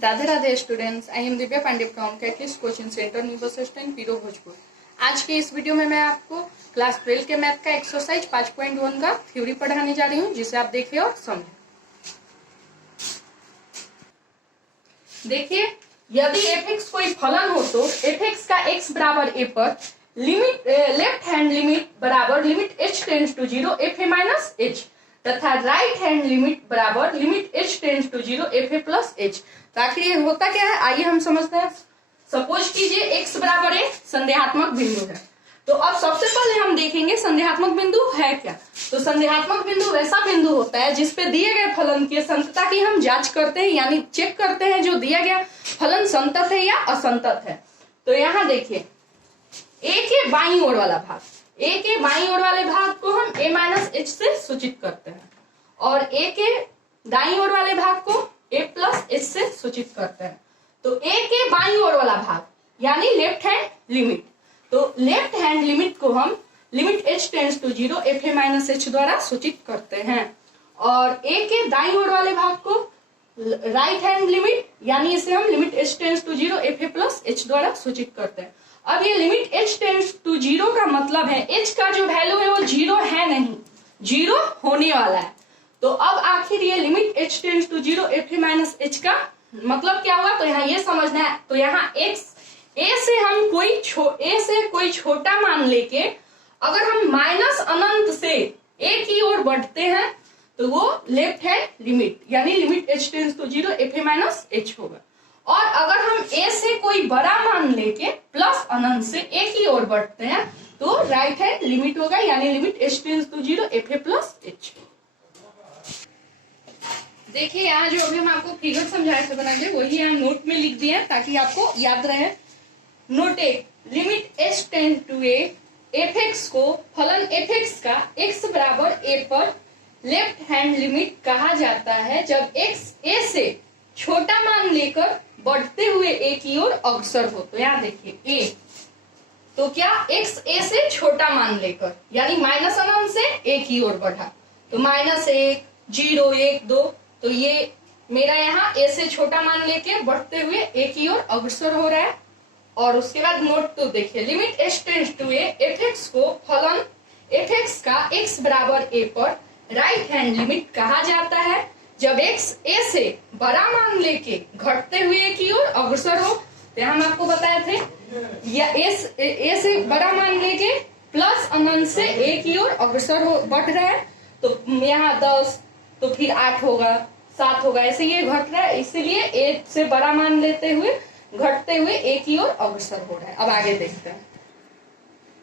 Radhe Radhe students, I am Divya Pandey from catalyst coaching centre new bus stand Piro Bhojpur. आज के इस video में मैं आपको क्लास 12 के मैथ का एक्सरसाइज 5.1 का थ्योरी पढ़ाने जा रही हूँ, जिसे आप देखिए और समझें। देखिए, यदि fx कोई फलन हो तो fx का x बराबर a पर लिमिट लेफ्ट हैंड लिमिट बराबर limit h tends to 0 fa minus h तथा राइट हैंड लिमिट बराबर limit h tends to 0 fa plus h। तो आखिर ये होता क्या है, आइए हम समझते हैं। सपोज कीजिए x बराबर a संदेहात्मक बिंदु है, तो अब सबसे पहले हम देखेंगे संदेहात्मक बिंदु है क्या। तो संदेहात्मक बिंदु वैसा बिंदु होता है जिसपे दिए गए फलन की संतता की हम जांच करते हैं, यानी चेक करते हैं जो दिया गया फलन संतत है या असंतत है। तो यहाँ देखिए, a के बाईं ओर वाला भाग, a के बाईं ओर वाले भाग को हम a माइनस h से सूचित करते हैं और a के दाईं ओर वाले भाग को a प्लस h से सूचित करते हैं। तो a के बाईं ओर वाला भाग यानी लेफ्ट हैंड लिमिट, तो लेफ्ट हैंड लिमिट को हम limit h tends to 0 fa minus h द्वारा सूचित करते हैं और a के दाईं ओर वाले भाग को राइट हैंड लिमिट यानी इसे हम limit h tends to 0 fa plus h द्वारा सूचित करते हैं। अब ये लिमिट h टेंड्स टू 0 का मतलब है h का जो वैल्यू है वो 0 है नहीं, 0 होने वाला है। तो अब आखिर ये limit h tends to 0 fa minus h का मतलब क्या हुआ, तो यहाँ ये समझना है। तो यहाँ x a से हम कोई छोटा मान लेके अगर हम माइनस अनंत से a की ओर बढ़ते हैं तो वो लेफ्ट हैंड लिमिट यानी limit h tends to 0 fa minus h होगा। और अगर हम a से कोई बड़ा मान लेके प्लस अनंत से a की ओर बढ़ते हैं तो राइट हैंड लिमिट होगा यानी limit h tends to 0 fa plus h। देखिए, यहाँ जो अभी हम आपको फिगर समझाए थे बना के वही यहाँ नोट में लिख दिए ताकि आपको याद रहे। नोट एक, limit h tends to a, fx को फलन fx का x बराबर a पर लेफ्ट हैंड लिमिट कहा जाता है जब x a से छोटा मान लेकर बढ़ते हुए a की ओर अग्रसर हो। तो यहाँ देखिए a, तो क्या x a से छोटा मान लेकर यानी माइनस अनंत से a की ओर बढ़ा, तो माइनस 1 0 1 2, तो ये मेरा यहाँ a से छोटा मान लेके बढ़ते हुए a की ओर अग्रसर हो रहा है। और उसके बाद नोट 2 देखिए, limit h tends to a, fx को फलन fx का x बराबर a पर राइट हैंड लिमिट कहा जाता है जब x a से बड़ा मान लेके घटते हुए a की ओर अग्रसर हो। तो हम आपको बताए थे या a से बड़ा मान लेके प्लस अनंत से a की ओर अग्रसर हो बढ़ रहा है, तो यहाँ 10 तो फिर 8 होगा 7 होगा, ऐसे ये घट रहा है, इसीलिए a से बड़ा मान लेते हुए घटते हुए a की ओर अग्रसर हो रहा है। अब आगे देखते हैं।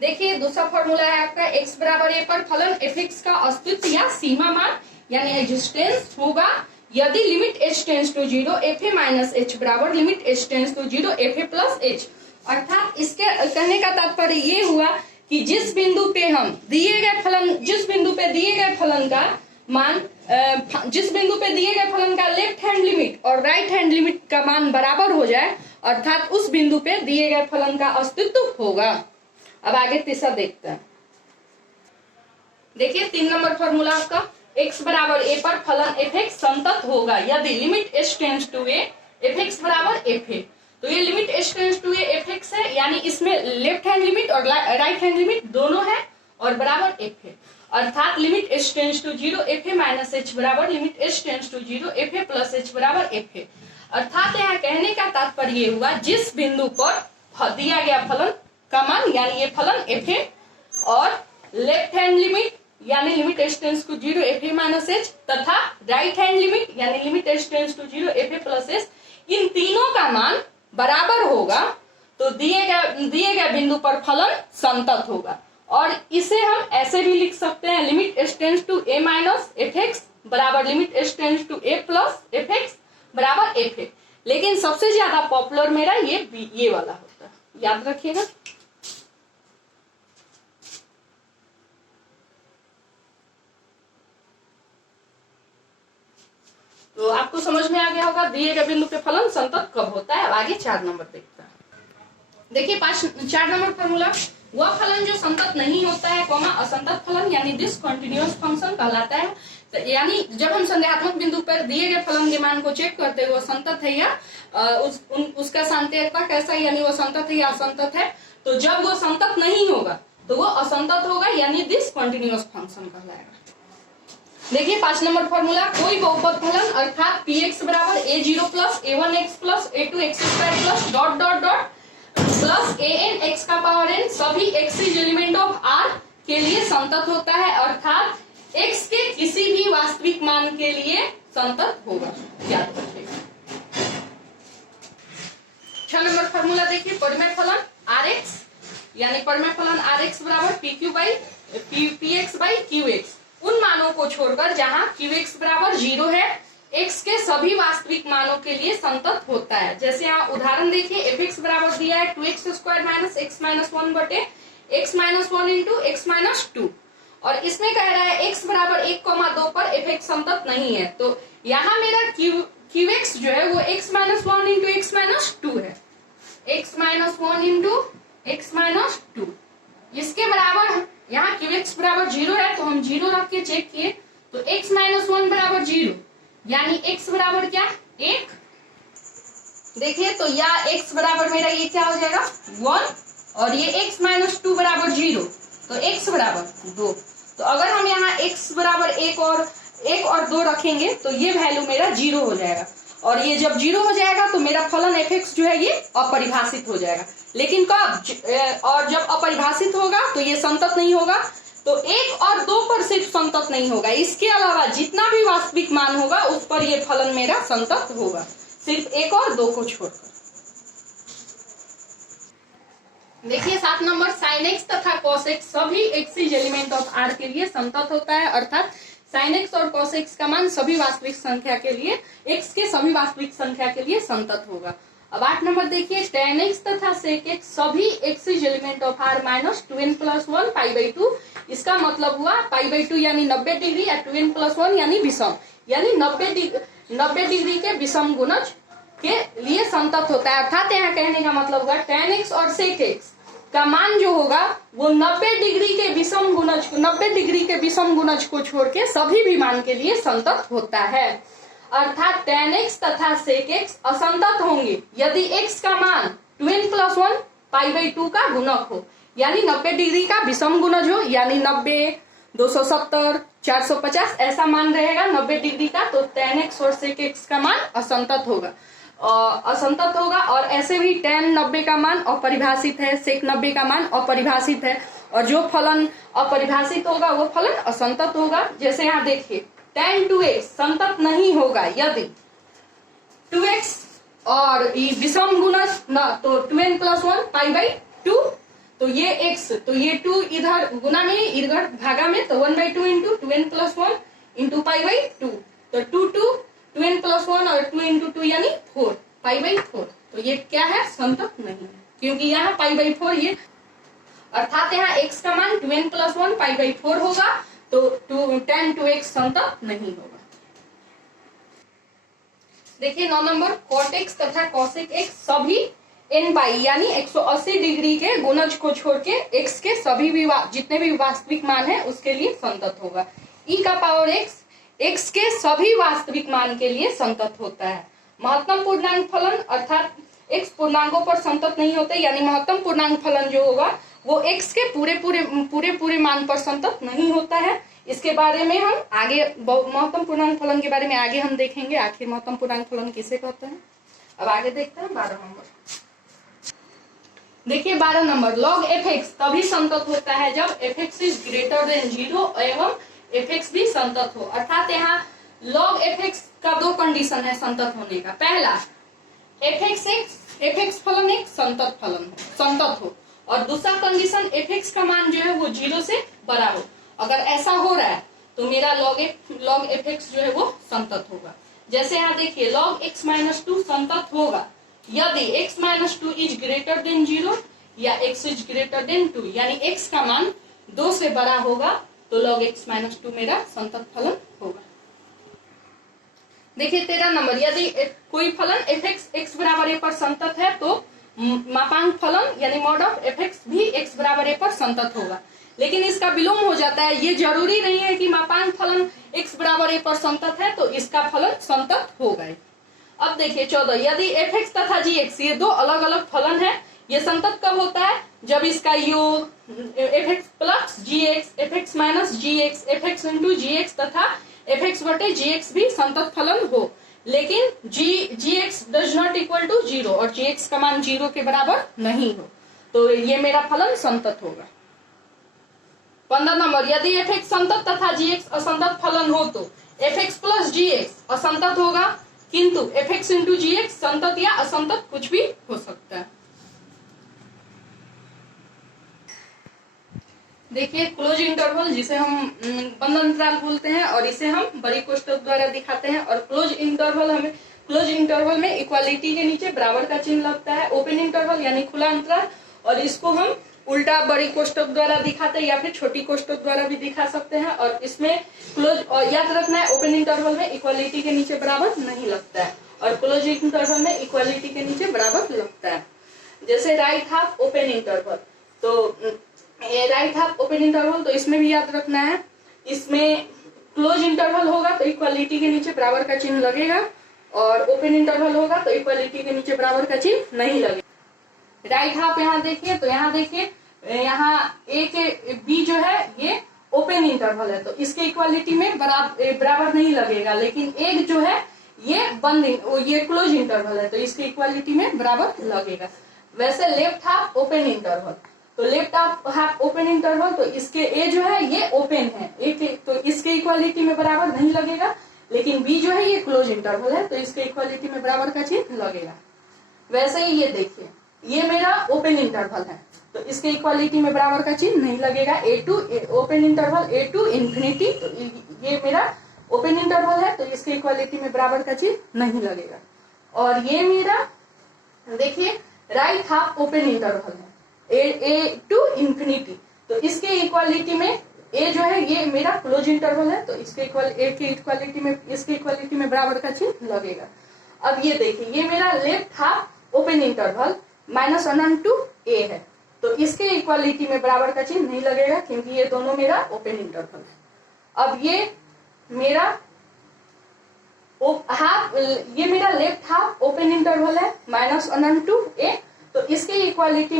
देखिए, दूसरा फॉर्मूला है आपका x बराबर a पर फलन fx का अस्तित्व या सीमा मान यानी एग्जिस्टेंस होगा यदि limit h tends to 0 fa minus h बराबर limit h tends to 0 fa plus h। अर्थात इसके कहने का तात्पर्य ये हुआ कि जिस बिंदु पे दिए गए फलन का लेफ्ट हैंड लिमिट और राइट हैंड लिमिट का मान बराबर हो जाए, अर्थात उस बिंदु पे दिए गए फलन का अस्तित्व होगा। अब आगे तीसरा देखते हैं। देखिए, 3 नंबर फॉर्मूला आपका, x बराबर a पर फलन fx संतत होगा यदि limit h tends to a fx बराबर fa। तो ये limit h tends to a fx है यानी इसमें लेफ्ट हैंड लिमिट और राइट हैंड लिमिट दोनों है और बराबर fa, अर्थात limit h tends to 0 fa minus h बराबर limit h tends to 0 fa plus h बराबर fa। अर्थात यहाँ कहने का तात्पर्य ये हुआ जिस बिंदु पर दिया गया फलन का मान यानी ये फलन fa और लेफ्ट हैंड लिमिट यानी limit h tends to 0 fa minus h तथा राइट हैंड लिमिट यानी limit h tends to 0 fa plus h, इन तीनों का मान बराबर होगा तो दिए गए बिंदु पर फलन संतत होगा। और इसे हम ऐसे भी लिख सकते हैं, limit h tends to a minus fx बराबर limit h tends to a plus fx बराबर fa। लेकिन सबसे ज्यादा पॉपुलर मेरा ये वाला होता है, याद रखिएगा। तो आपको समझ में आ गया होगा दिए गए बिंदु पे फलन संतत कब होता है। अब आगे 4 नंबर देखते हैं। देखिए 4 नंबर फॉर्मूला, वह फलन जो संतत नहीं होता है कॉमा असंतत फलन यानी डिसकंटिन्यूअस फंक्शन कहलाता है। तो यानी जब हम संदेहात्मक बिंदु पर दिए गए फलन के मान को चेक करते हैं वो संतत है या उसका सांत्यता कैसा है, यानी वो संतत है या असंतत है। तो जब वो संतत नहीं होगा तो वो असंतत होगा यानी डिसकंटिन्यूअस फंक्शन कहलाएगा। देखिए 5 नंबर फॉर्मूला, कोई बहुपद फलन अर्थात px बराबर a0 plus a1x plus a2x square plus dot dot dot plus an x का पावर n सभी एक्सिज एलिमेंट ऑफ r के लिए संतत होता है, अर्थात x के किसी भी वास्तविक मान के लिए संतत होगा, याद रखिएगा। 6 नंबर फॉर्मूला देखिए, परिमेय फलन rx यानी परिमेय फलन rx बराबर px बाई qx उन मानों को छोड़कर जहां qx बराबर 0 है x के सभी वास्तविक मानों के लिए संतत होता है। जैसे यहाँ उदाहरण देखिए, fx बराबर दिया है 2x square minus x minus 1 बटे x minus 1 into x minus 2 और इसमें कह रहा है x बराबर 1,2 पर fx संतत नहीं है। तो यहाँ मेरा qx जो है वो x minus 1 into x minus 2 है, x minus 1 into x minus 2। इसके बराबर यहाँ qx बराबर 0 है तो हम 0 रख के चेक किए तो x माइनस 1 बराबर 0 यानी x बराबर क्या 1। देखिए तो या x बराबर मेरा ये क्या हो जाएगा 1 और ये x माइनस 2 बराबर 0 तो x बराबर 2। तो अगर हम यहाँ x बराबर 1 और 2 रखेंगे तो ये वैल्यू मेरा 0 हो जाएगा और ये जब 0 हो जाएगा तो मेरा फलन fx जो है ये अपरिभाषित हो जाएगा। लेकिन कब और जब अपरिभाषित होगा तो ये संतत नहीं होगा। तो 1 और 2 पर सिर्फ संतत नहीं होगा, इसके अलावा जितना भी वास्तविक मान होगा उस पर ये फलन मेरा संतत होगा, सिर्फ 1 और 2 को छोड़कर। देखिए 7 नंबर, sin x तथा cos x सभी एक्सिज एलिमेंट ऑफ r के लिए संतत होता है, अर्थात sin x और cos x का मान सभी वास्तविक संख्या के लिए x के सभी वास्तविक संख्या के लिए संतत होगा। अब 8 नंबर देखिए, tan x तथा sec x सभी axis element of r minus 2n plus 1 pi by 2। इसका मतलब हुआ पाई बाई 2 यानी 90 डिग्री या 2n प्लस 1 यानी विषम, यानी 90 डिग्री के विषम गुणज के लिए संतत होता है। अर्थात यहाँ कहने का मतलब हुआ tan x और sec x का मान जो होगा वो 90 डिग्री के विषम गुणज को छोड़ के सभी भी मान के लिए संतत होता है। अर्थात tan x तथा sec x असंतत होंगे यदि x का मान 2n प्लस 1 पाई बाई 2 का गुणक हो, यानी 90 डिग्री का विषम गुणज हो, यानी 90, 270, 450 ऐसा मान रहेगा 90 डिग्री का, तो tan x और sec x का मान असंतत होगा और ऐसे भी tan 90 का मान अपरिभाषित है, sec 90 का मान अपरिभाषित है और जो फलन अपरिभाषित होगा वो फलन असंतत होगा। जैसे यहाँ देखिए tan 2x संतत नहीं होगा यदि 2x और विषम गुणज न तो 2n प्लस 1 पाई बाई 2, तो ये x तो ये 2 इधर गुना में इधर भागा में तो 1/2 into 2n plus 1 into pi by 2, तो 2n प्लस 1 और 2 इंटू 2 यानी 4 पाई बाई 4। तो ये क्या है संतत नहीं है क्योंकि यहाँ पाई बाई 4 ये, अर्थात यहाँ x का मान 2n प्लस 1 पाई बाई 4 होगा तो tan 2x संतत नहीं होगा। देखिए 9 नंबर, cot x तथा cosec x सभी n पाई यानी 180 डिग्री के गुणज को छोड़ के x के सभी भी जितने भी वास्तविक मान है उसके लिए संतत होगा। e का पावर x के सभी वास्तविक मान के लिए संतत होता है। महत्तम पूर्णांक फलन अर्थात x पूर्णांकों पर संतत नहीं होते, यानी महत्तम पूर्णांक फलन जो होगा वो x के पूरे मान पर संतत नहीं होता है। इसके बारे में हम आगे महत्तम पूर्णांक फलन के बारे में आगे हम देखेंगे, आखिर महत्तम पूर्णांक फलन किसे कहते हैं। अब आगे देखते हैं 12 नंबर। देखिए 12 नंबर, log fx तभी संतत होता है जब fx इज ग्रेटर देन 0 एवं fx भी संतत हो। अर्थात यहाँ log fx का 2 कंडीशन है संतत होने का। पहला fx फलन एक संतत हो और दूसरा कंडीशन fx का मान जो है वो 0 से बड़ा हो। अगर ऐसा हो रहा है तो मेरा log fx जो है वो संतत होगा। जैसे यहाँ देखिए log x माइनस 2 संतत होगा यदि x minus 2 is greater then 0 या x इज ग्रेटर देन 2, यानी x का मान 2 से बड़ा होगा तो log x माइनस 2 मेरा संतत फलन होगा। देखिए 13 नंबर, यदि कोई फलन fx x बराबर a पर संतत है तो मापांक फलन यानी मॉड ऑफ एफ एक्स भी x बराबर a पर संतत होगा। लेकिन इसका विलोम हो जाता है, ये जरूरी नहीं है कि मापांक फलन x बराबर a पर संतत है तो इसका फलन संतत होगा। अब देखिए 14, यदि एफ एक्स तथा जी एक्स ये दो अलग अलग फलन है, ये संतत कब होता है? जब इसका योग F X plus G X, F X minus G X, F X into G X तथा एफ एक्स बटे जी एक्स भी संतत फलन हो, लेकिन G X does not equal to 0 और जी एक्स का मान 0 के बराबर नहीं हो, तो ये मेरा फलन संतत होगा। 15 नंबर, यदि एफ एक्स संतत तथा जी एक्स असंतत फलन हो तो F X plus G x असंतत होगा, किंतु F X into G x संतत या असंतत कुछ भी हो सकता है। देखिए क्लोज इंटरवल जिसे हम बंद अंतराल बोलते हैं और इसे हम बड़ी कोष्ठक द्वारा दिखाते हैं, और क्लोज इंटरवल में इक्वालिटी के नीचे बराबर का चिन्ह लगता है। ओपन इंटरवल यानी खुला अंतराल, और इसको हम उल्टा बड़ी कोष्ठक द्वारा दिखाते हैं या फिर छोटी कोष्ठक द्वारा भी दिखा सकते हैं। और इसमें क्लोज, और याद रखना है ओपन इंटरवल में इक्वालिटी के नीचे बराबर नहीं लगता है और क्लोज इंटरवल में इक्वालिटी के नीचे बराबर लगता है। जैसे राइट हाफ ओपन इंटरवल, तो राइट हाफ ओपन इंटरवल, तो इसमें भी याद रखना है, इसमें क्लोज इंटरवल होगा तो इक्वालिटी के नीचे बराबर का चिन्ह लगेगा, और ओपन इंटरवल होगा तो इक्वालिटी के नीचे बराबर का चिन्ह नहीं लगेगा। राइट हाफ यहाँ देखिए, तो यहाँ देखिए यहाँ ए के बी जो है ये ओपन इंटरवल है तो इसके इक्वालिटी में बराबर नहीं लगेगा, लेकिन एक जो है ये ये क्लोज इंटरवल है तो इसके इक्वालिटी में बराबर लगेगा। वैसे लेफ्ट हाफ ओपन इंटरवल, तो लेफ्ट हाफ ओपन इंटरवल, तो इसके ए जो है ये ओपन है, तो इसके इक्वालिटी में बराबर नहीं लगेगा, लेकिन बी जो है ये क्लोज इंटरवल है तो इसके इक्वालिटी में बराबर का चिन्ह लगेगा। वैसे ही ये देखिए ये मेरा ओपन इंटरवल है तो इसके इक्वालिटी में बराबर का चिन्ह नहीं लगेगा। A to open interval A to infinity, तो ये मेरा ओपन इंटरवल है तो इसके इक्वालिटी में बराबर का चिन्ह नहीं लगेगा। और ये मेरा देखिए राइट हाफ ओपन इंटरवल है ए टू इंफिनिटी, तो इसके इक्वालिटी में ए जो है ये मेरा क्लोज इंटरवल है तो इसके इक्वालिटी में बराबर का चिन्ह लगेगा। अब ये देखिए ये मेरा left half open interval -1 to A है तो इसके इक्वालिटी में बराबर का चिन्ह नहीं लगेगा क्योंकि ये दोनों मेरा ओपन इंटरवल है। अब ये मेरा लेफ्ट हाफ ओपन इंटरवल है -1 टू ए, तो इसके इक्वालिटी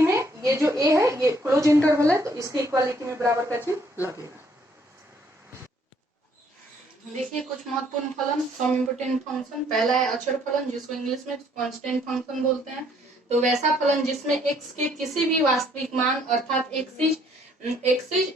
में ये जो ए है ये क्लोज इंटरवल है तो इसके इक्वालिटी में बराबर का चिन्ह लगेगा। देखिए कुछ महत्वपूर्ण फलन, सम इम्पोर्टेंट फंक्शन। पहला है अचर फलन जिसको इंग्लिश में कांस्टेंट फंक्शन बोलते हैं। तो वैसा फलन जिसमें x के किसी भी वास्तविक मान अर्थात x is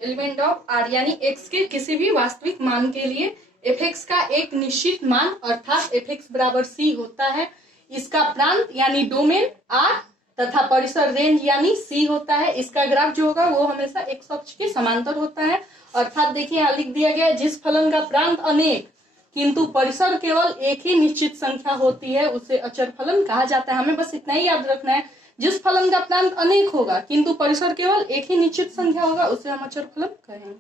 element of r यानी x के किसी भी वास्तविक मान के लिए f(x) का एक निश्चित मान अर्थात f(x) बराबर c होता है। इसका प्रांत यानी डोमेन r तथा परिसर रेंज यानी c होता है। इसका ग्राफ जो होगा वो हमेशा x अक्ष के समांतर होता है। अर्थात देखिए यहाँ लिख दिया गया है जिस फलन का प्रांत अनेक किंतु परिसर केवल एक ही निश्चित संख्या होती है उसे अचर फलन कहा जाता है। हमें बस इतना ही याद रखना है, जिस फलन का प्रांत अनेक होगा किंतु परिसर केवल एक ही निश्चित संख्या होगा उसे हम अचर फलन कहेंगे।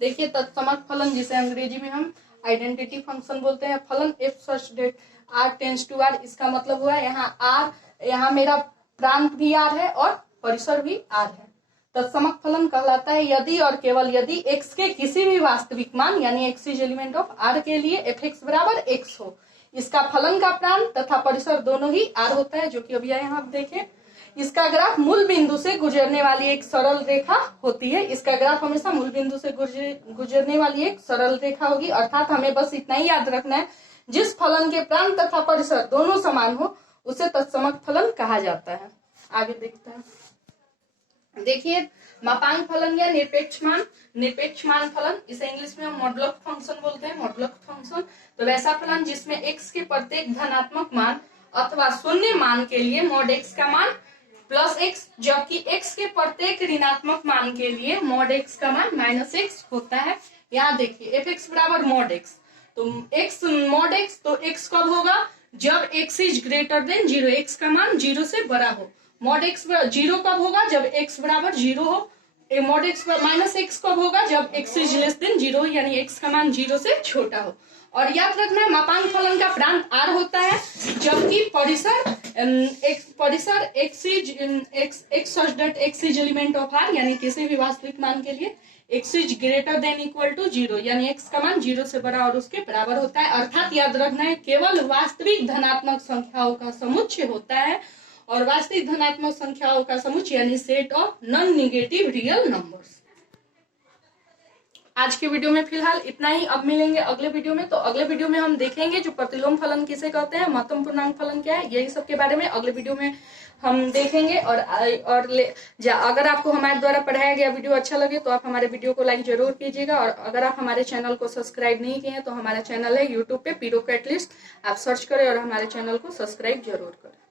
देखिए तत्समक फलन जिसे अंग्रेजी में हम आइडेंटिटी फंक्शन बोलते हैं। फलन f such that r tends to r, इसका मतलब हुआ यहाँ मेरा प्रांत भी r है और परिसर भी r है। तत्समक फलन कहलाता है यदि और केवल यदि x के किसी भी वास्तविक मान यानी x is element of r के लिए f(x) बराबर x हो। इसका फलन का प्रांत तथा परिसर दोनों ही r होता है, जो कि अभी यहाँ आप देखें। इसका ग्राफ मूल बिंदु से गुजरने वाली एक सरल रेखा होती है। इसका ग्राफ हमेशा मूल बिंदु से गुजरने वाली एक सरल रेखा होगी। अर्थात हमें बस इतना ही याद रखना है, जिस फलन के प्रांत तथा परिसर दोनों समान हो उसे तत्समक फलन कहा जाता है। आगे देखते हैं। देखिए मापांक फलन या निरपेक्ष मान फलन, इसे इंग्लिश में हम मॉडुलक फंक्शन बोलते हैं। मॉडुलक फंक्शन तो वैसा फलन जिसमें x के प्रत्येक धनात्मक मान अथवा शून्य मान के लिए मॉड x का मान प्लस x, जबकि x के प्रत्येक ऋणात्मक मान के लिए मॉड x का मान -x होता है। यहाँ देखिए f(x) बराबर मॉड x, तो x मॉड x, तो x कब होगा जब x is greater then 0, x का मान 0 से बड़ा हो। मॉड x 0 कब होगा जब x बराबर 0 हो। मॉड एक्स माइनस एक्स कब होगा, जब x इज लेस देन 0, यानी x का मान 0 से छोटा हो। और याद रखना है मापांक फलन का प्रांत r होता है, जबकि परिसर x such that x is element of r, यानी किसी भी वास्तविक मान के लिए x is greater than equal to 0, यानी x का मान 0 से बड़ा और उसके बराबर होता है। अर्थात याद रखना है केवल वास्तविक धनात्मक संख्याओं का समुच्चय होता है, और वास्तविक धनात्मक संख्याओं का समुच्चय यानी set of non negative real numbers. आज के वीडियो में फिलहाल इतना ही। अब मिलेंगे अगले वीडियो में। तो अगले वीडियो में हम देखेंगे जो प्रतिलोम फलन किसे कहते हैं, महत्तम पूर्णांक फलन क्या है, यही सब के बारे में अगले वीडियो में हम देखेंगे। और अगर आपको हमारे द्वारा पढ़ाया गया वीडियो अच्छा लगे तो आप हमारे वीडियो को लाइक जरूर कीजिएगा। और अगर आप हमारे चैनल को सब्सक्राइब नहीं किए हैं तो हमारा चैनल है यूट्यूब पे पीरो कैटलिस्ट, आप सर्च करें और हमारे चैनल को सब्सक्राइब जरूर करें।